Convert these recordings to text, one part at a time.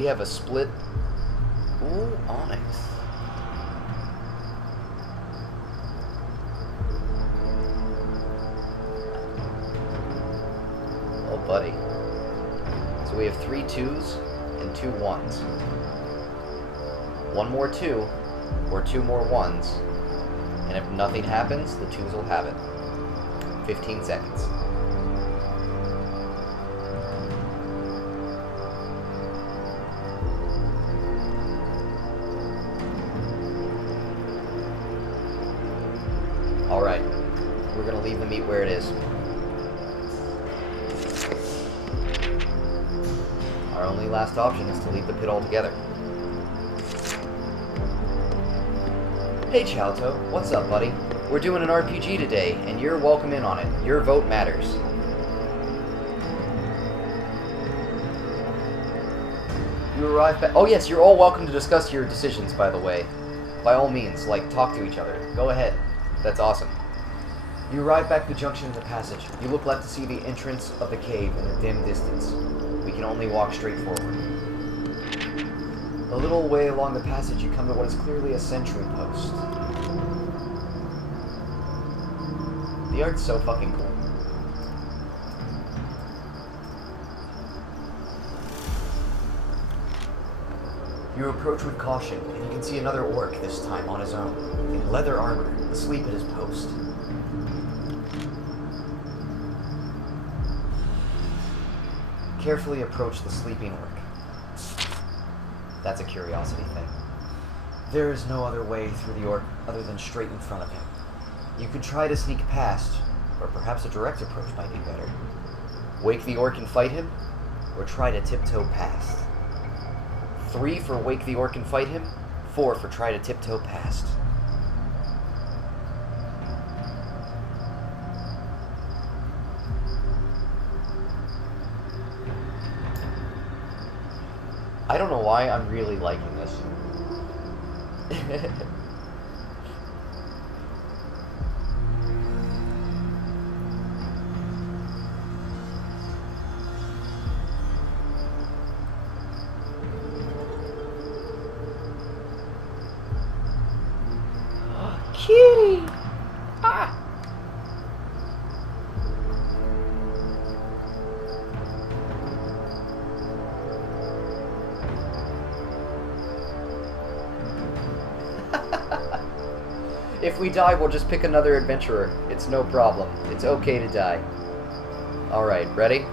we have a split... Ooh, onyx. Oh, buddy. So we have 3 2s and 2 1s. 1 more 2, or 2 more 1s, and if nothing happens, the 2s will have it. 15 seconds. Alright, we're gonna leave the meat where it is. Our only last option is to leave the pit altogether. Hey Naoto, what's up, buddy? We're doing an RPG today, and you're welcome in on it. Your vote matters. You arrive back... Oh yes, you're all welcome to discuss your decisions, by the way. By all means, like, talk to each other. Go ahead. That's awesome. You arrive back at the junction of the passage. You look left to see the entrance of the cave in the dim distance. We can only walk straight forward. A little way along the passage, you come to what is clearly a sentry post. The art's so fucking cool. You approach with caution, and you can see another orc, this time on his own, in leather armor, asleep at his post. Carefully approach the sleeping orc. That's a curiosity thing. There is no other way through the orc other than straight in front of him. You could try to sneak past, or perhaps a direct approach might be better. Wake the orc and fight him, or try to tiptoe past. 3 for wake the orc and fight him, 4 for try to tiptoe past. I don't know why I'm really liking this. Kitty! Ah! If we die, we'll just pick another adventurer. It's no problem. It's okay to die. Alright, ready?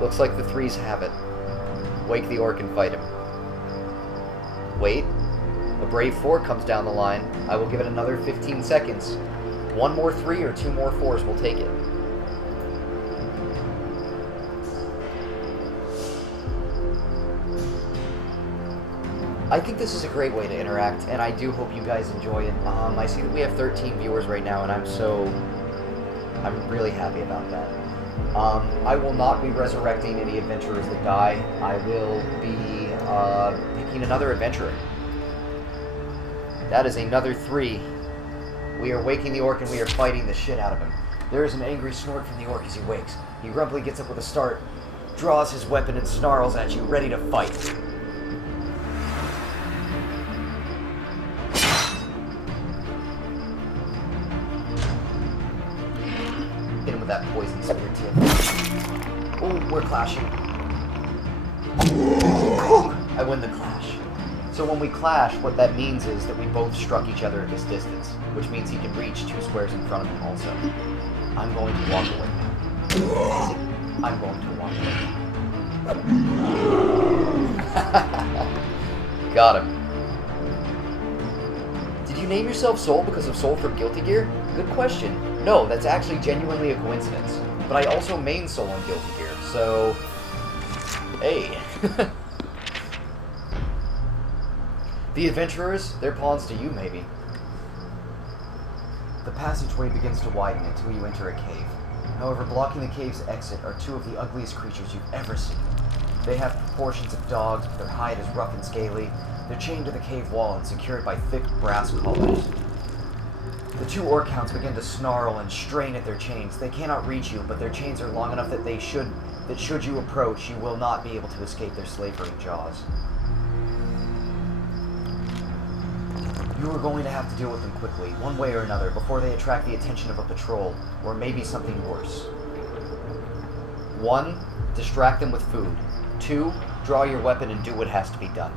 Looks like the 3s have it. Wake the orc and fight him. Wait. A brave 4 comes down the line. I will give it another 15 seconds. 1 more 3 or 2 more 4s will take it. I think this is a great way to interact, and I do hope you guys enjoy it. I see that we have 13 viewers right now, and I'm really happy about that. I will not be resurrecting any adventurers that die. I will be picking another adventurer. That is another 3. We are waking the orc and we are fighting the shit out of him. There is an angry snort from the orc as he wakes. He grumpily gets up with a start, draws his weapon and snarls at you, ready to fight. Hit him with that poison spear tip. Oh, we're clashing. I win the clash. So when we clash, what that means is that we both struck each other at this distance, which means he can reach 2 squares in front of him also. I'm going to walk away now. I'm going to walk away. Got him. Did you name yourself Soul because of Soul from Guilty Gear? Good question. No, that's actually genuinely a coincidence. But I also main Soul in Guilty Gear, so... Hey. The adventurers, they're pawns to you, maybe. The passageway begins to widen until you enter a cave. However, blocking the cave's exit are 2 of the ugliest creatures you've ever seen. They have proportions of dogs, but their hide is rough and scaly. They're chained to the cave wall and secured by thick brass collars. The two orc hounds begin to snarl and strain at their chains. They cannot reach you, but their chains are long enough that should you approach, you will not be able to escape their slavering jaws. You are going to have to deal with them quickly, one way or another, before they attract the attention of a patrol, or maybe something worse. 1. Distract them with food. 2. Draw your weapon and do what has to be done.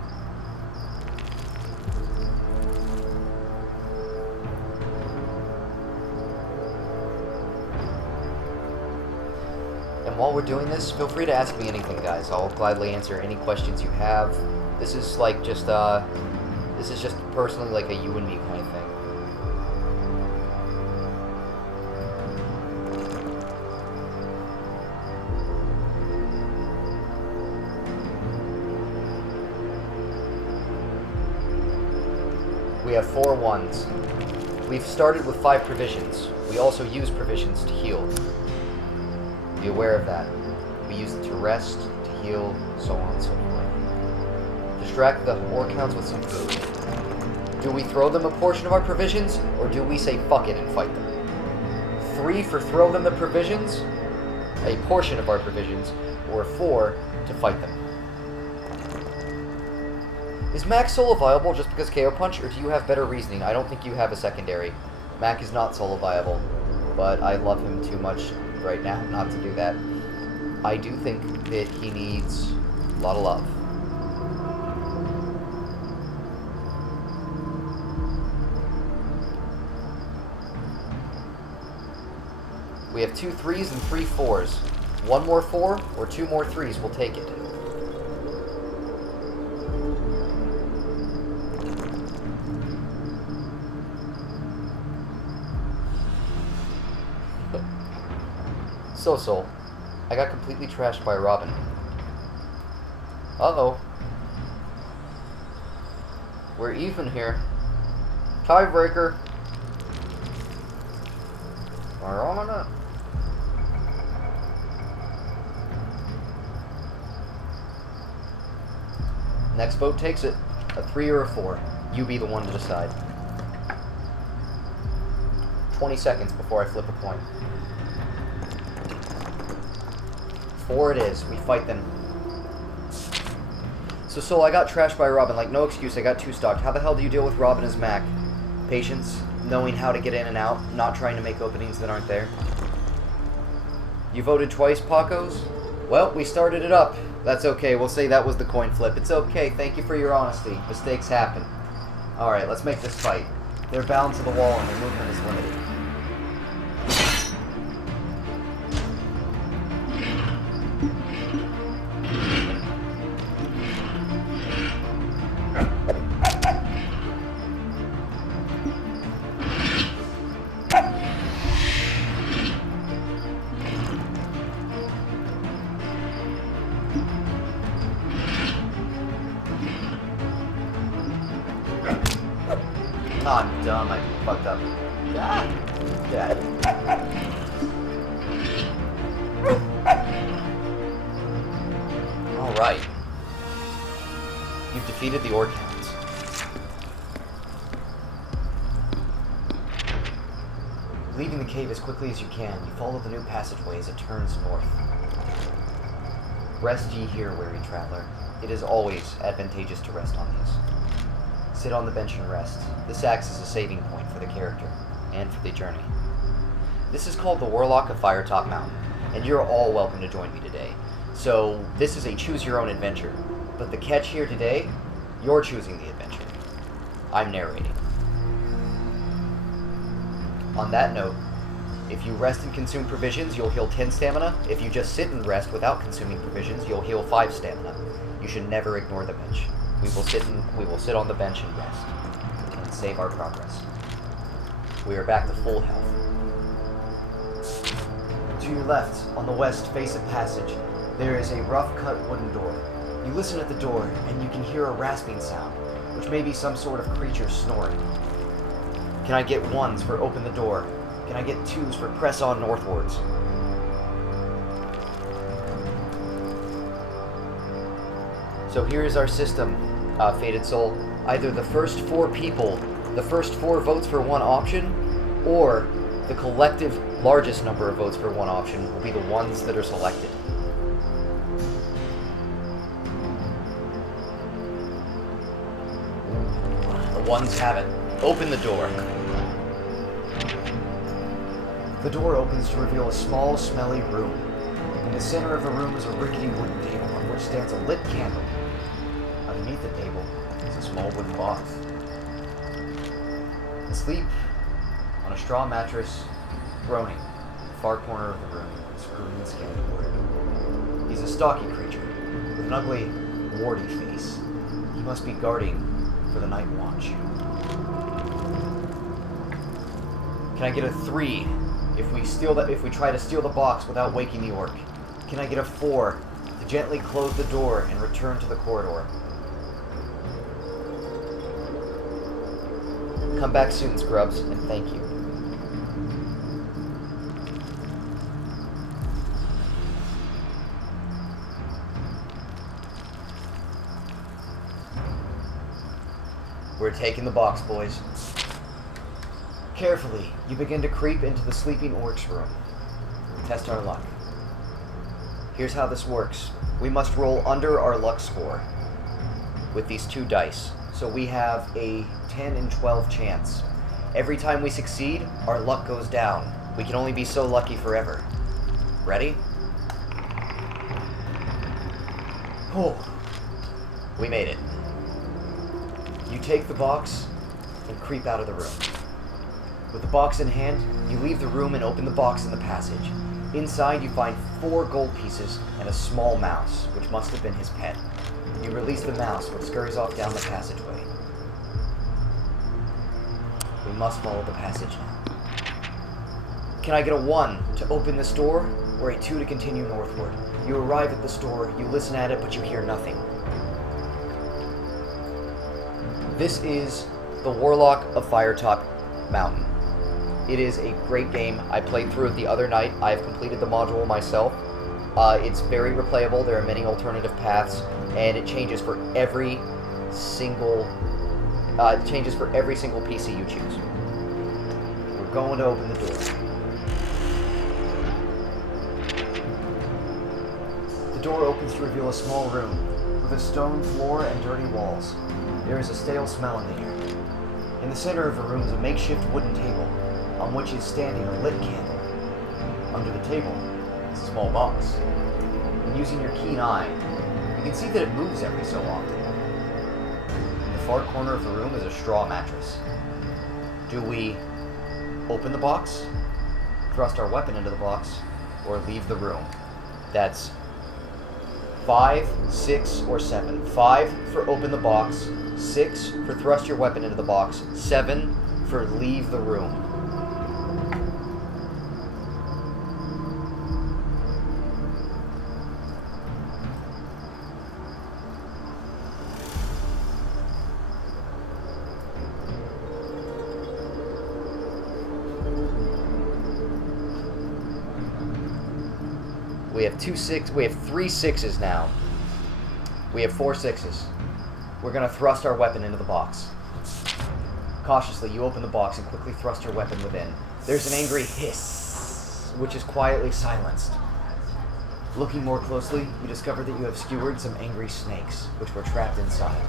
And while we're doing this, feel free to ask me anything, guys. I'll gladly answer any questions you have. This is like just personally like a you and me kind of thing. We have 4 ones. We've started with 5 provisions. We also use provisions to heal. Be aware of that. We use it to rest, to heal, so on and so forth. Distract the orc hounds with some food. Do we throw them a portion of our provisions, or do we say fuck it and fight them? 3 for throw them the provisions, a portion of our provisions, or 4 to fight them. Is Mac solo viable just because KO Punch, or do you have better reasoning? I don't think you have a secondary. Mac is not solo viable, but I love him too much right now not to do that. I do think that he needs a lot of love. We have 2 3s and 3 4s. 1 more 4 or 2 more 3s will take it. So, I got completely trashed by Robin. Uh-oh. We're even here. Tiebreaker. We're on it. Next vote takes it. A 3 or a 4. You be the one to decide. 20 seconds before I flip a coin. 4 it is. We fight them. So I got trashed by Robin. Like, no excuse. I got 2 stocked. How the hell do you deal with Robin as Mac? Patience. Knowing how to get in and out. Not trying to make openings that aren't there. You voted twice, Pacos? Well, we started it up. That's okay. We'll say that was the coin flip. It's okay. Thank you for your honesty. Mistakes happen. Alright, let's make this fight. They're bound to the wall and their movement is limited. Oh, I'm dumb. I fucked up. Ah! Dead. Alright. You've defeated the orc hounds. Leaving the cave as quickly as you can, you follow the new passageway as it turns north. Rest ye here, weary traveler. It is always advantageous to rest on these. Sit on the bench and rest. This acts as a saving point for the character, and for the journey. This is called the Warlock of Firetop Mountain, and you're all welcome to join me today. So, this is a choose-your-own-adventure. But the catch here today, you're choosing the adventure. I'm narrating. On that note, if you rest and consume provisions, you'll heal 10 stamina. If you just sit and rest without consuming provisions, you'll heal 5 stamina. You should never ignore the bench. We will sit on the bench and rest, and save our progress. We are back to full health. To your left, on the west face of passage, there is a rough-cut wooden door. You listen at the door, and you can hear a rasping sound, which may be some sort of creature snoring. Can I get 1s for open the door? Can I get 2s for press on northwards? So here is our system, Fated Soul. Either the first 4 people, the first 4 votes for one option, or the collective largest number of votes for one option will be the ones that are selected. The ones have it. Open the door. The door opens to reveal a small, smelly room. In the center of the room is a rickety wooden table on which stands a lit candle. Underneath the table is a small wooden box. Asleep on a straw mattress, groaning in the far corner of the room, is Korean Scandalward. He's a stocky creature with an ugly, warty face. He must be guarding for the night watch. Can I get a 3 if we try to steal the box without waking the orc? Can I get a 4 to gently close the door and return to the corridor? Come back soon, Scrubs, and thank you. We're taking the box, boys. Carefully, you begin to creep into the sleeping orc's room. Test our luck. Here's how this works. We must roll under our luck score with these 2 dice. So we have a 10 and 12 chance. Every time we succeed, our luck goes down. We can only be so lucky forever. Ready? Oh, we made it. You take the box and creep out of the room. With the box in hand, you leave the room and open the box in the passage. Inside, you find 4 gold pieces and a small mouse, which must have been his pet. You release the mouse, which scurries off down the passageway. We must follow the passage now. Can I get a 1 to open this door, or a 2 to continue northward? You arrive at this door, you listen at it, but you hear nothing. This is the Warlock of Firetop Mountain. It is a great game. I played through it the other night. I have completed the module myself. It's very replayable. There are many alternative paths, and it changes for every single PC you choose. We're going to open the door. The door opens to reveal a small room with a stone floor and dirty walls. There is a stale smell in the air. In the center of the room is a makeshift wooden table on which is standing a lit candle. Under the table is a small box. And using your keen eye, you can see that it moves every so often. In the far corner of the room is a straw mattress. Do we open the box, thrust our weapon into the box, or leave the room? That's 5, 6, or 7. 5 for open the box, 6 for thrust your weapon into the box, 7 for leave the room. We have 3 6s now. We have 4 6s. We're gonna thrust our weapon into the box. Cautiously, you open the box and quickly thrust your weapon within. There's an angry hiss, which is quietly silenced. Looking more closely, you discover that you have skewered some angry snakes, which were trapped inside.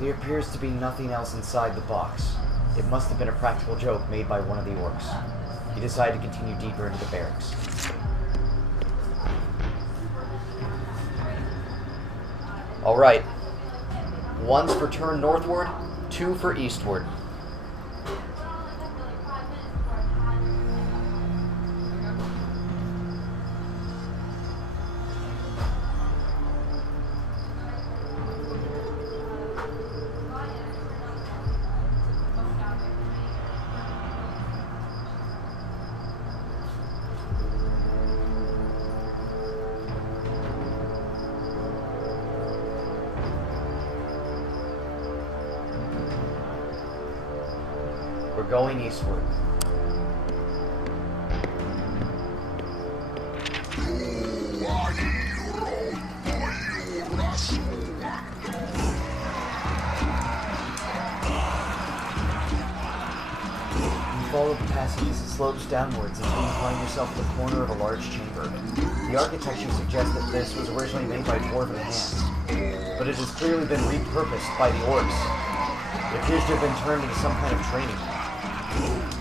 There appears to be nothing else inside the box. It must have been a practical joke made by one of the orcs. You decide to continue deeper into the barracks. Alright. 1's for turn northward, 2 for eastward. We're going eastward. follow the passage as it slopes downwards until you find yourself at the corner of a large chamber. The architecture suggests that this was originally made by dwarven hands, but it has clearly been repurposed by the orcs. It appears to have been turned into some kind of training hall.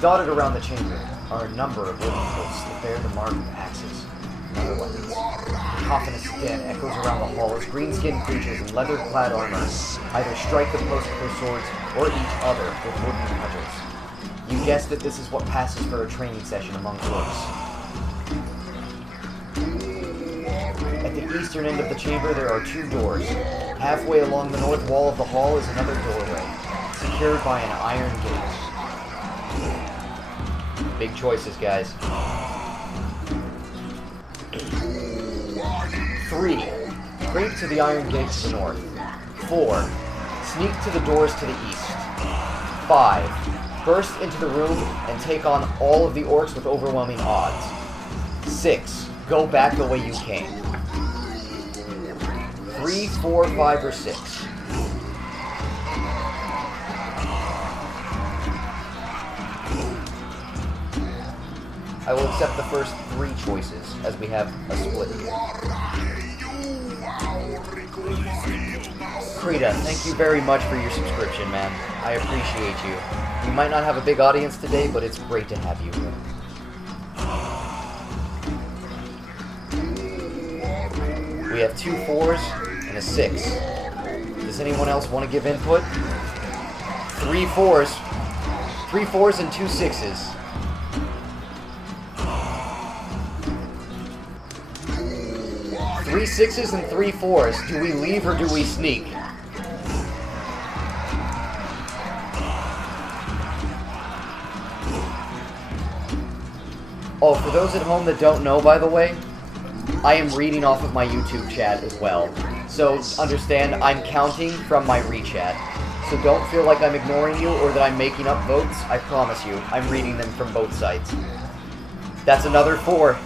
Dotted around the chamber are a number of wooden posts that bear the mark of axes and other weapons. The cacophonous din echoes around the hall as green-skinned creatures in leather-clad armor either strike the posts with their swords or each other with wooden cudgels. You guess that this is what passes for a training session among orcs. At the eastern end of the chamber there are two doors. Halfway along the north wall of the hall is another doorway, secured by an iron gate. Big choices, guys. 3. Creep to the iron gate to the north. 4. Sneak to the doors to the east. 5. Burst into the room and take on all of the orcs with overwhelming odds. 6. Go back the way you came. 3, 4, 5, or 6. I will accept the first 3 choices, as we have a split here. Krita, thank you very much for your subscription, man. I appreciate you. We might not have a big audience today, but it's great to have you. We have 2 4s and a 6. Does anyone else want to give input? 3 4s. 3 4s and 2 6s. 3 6s and 3 4s. Do we leave or do we sneak? Oh, for those at home that don't know, by the way, I am reading off of my YouTube chat as well. So, understand, I'm counting from my rechat. So don't feel like I'm ignoring you or that I'm making up votes. I promise you, I'm reading them from both sides. That's another 4.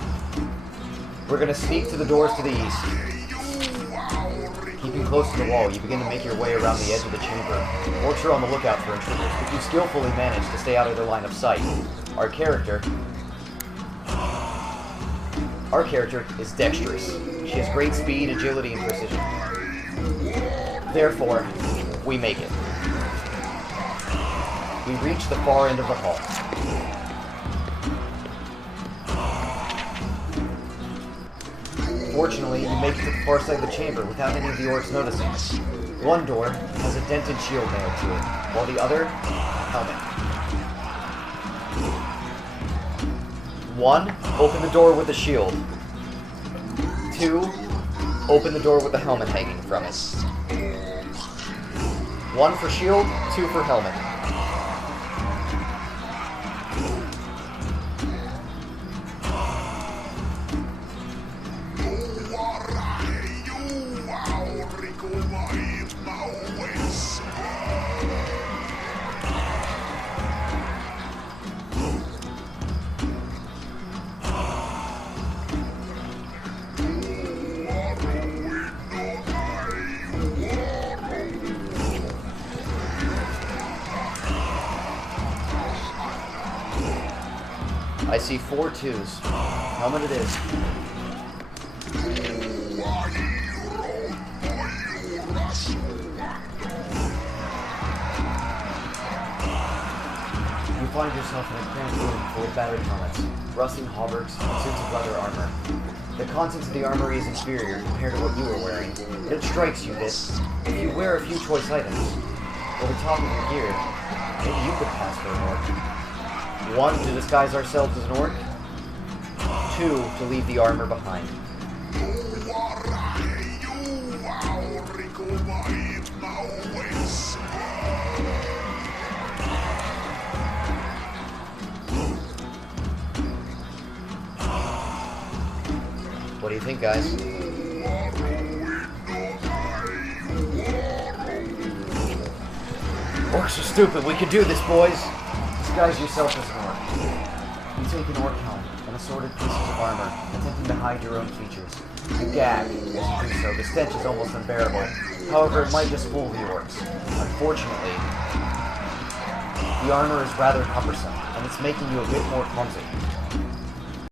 We're going to sneak to the doors to the east. Keeping close to the wall, you begin to make your way around the edge of the chamber. Orcs are on the lookout for intruders, but you skillfully manage to stay out of their line of sight. Our character is dexterous. She has great speed, agility, and precision. Therefore, we make it. We reach the far end of the hall. Fortunately, you make it to the far side of the chamber without any of the orcs noticing. One door has a dented shield nailed to it, while the other, helmet. 1. Open the door with the shield. 2. Open the door with the helmet hanging from it. 1 for shield, 2 for helmet. I see 4 2s. Helmet it is. You find yourself in a cramped room full of battered helmets, rusting hauberks, and suits of leather armor. The contents of the armory is inferior compared to what you are wearing. It strikes you that if you wear a few choice items over top of your gear, maybe you could pass for an orc. 1, to disguise ourselves as an orc. 2, to leave the armor behind. What do you think, guys? Orcs are stupid. We can do this, boys. Disguise yourself as an orc. You take an orc helmet and assorted pieces of armor, attempting to hide your own features. You gag as you do so. The stench is almost unbearable. However, it might just fool the orcs. Unfortunately, The armor is rather cumbersome, and it's making you a bit more clumsy.